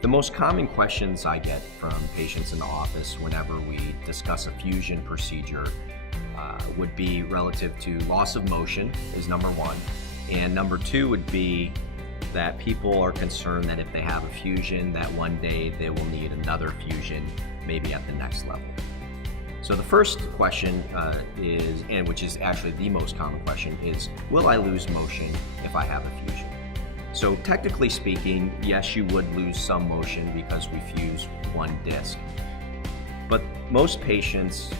The most common questions I get from patients in the office whenever we discuss a fusion procedure would be relative to loss of motion is number one. And number two would be that people are concerned that if they have a fusion, that one day they will need another fusion, maybe at the next level. So the first question is, and which is actually the most common question, is will I lose motion if I have a fusion? So technically speaking, yes, you would lose some motion because we fuse one disc. But most patients,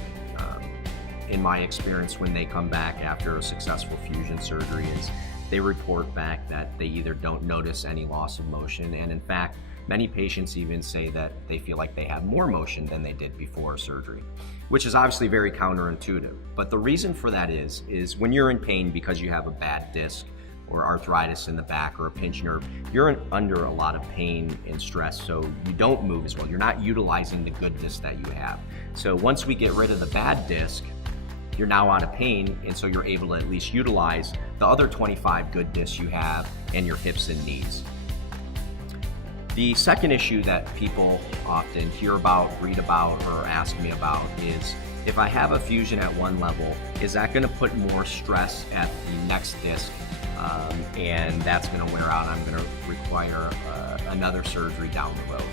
in my experience, when they come back after a successful fusion surgery, is they report back that they either don't notice any loss of motion, and in fact, many patients even say that they feel like they have more motion than they did before surgery, which is obviously very counterintuitive. But the reason for that is when you're in pain because you have a bad disc or arthritis in the back or a pinched nerve, you're under a lot of pain and stress, so you don't move as well. You're not utilizing the good disc that you have. So once we get rid of the bad disc, you're now out of pain, and so you're able to at least utilize the other 25 good discs you have and your hips and knees. The second issue that people often hear about, read about, or ask me about is, if I have a fusion at one level, is that going to put more stress at the next disc, and that's going to wear out, I'm going to require another surgery down the road?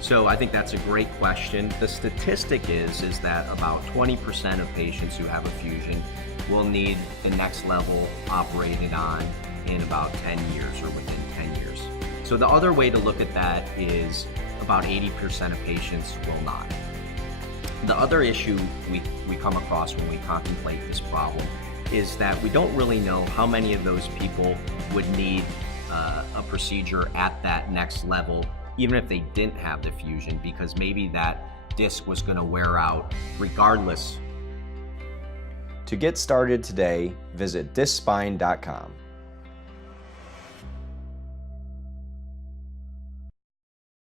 So I think that's a great question. The statistic is that about 20% of patients who have a fusion will need the next level operated on in about 10 years or within 10 years. So the other way to look at that is about 80% of patients will not. The other issue we come across when we contemplate this problem is that we don't really know how many of those people would need a procedure at that next level, even if they didn't have the fusion, because maybe that disc was going to wear out regardless. To get started today, visit discspine.com.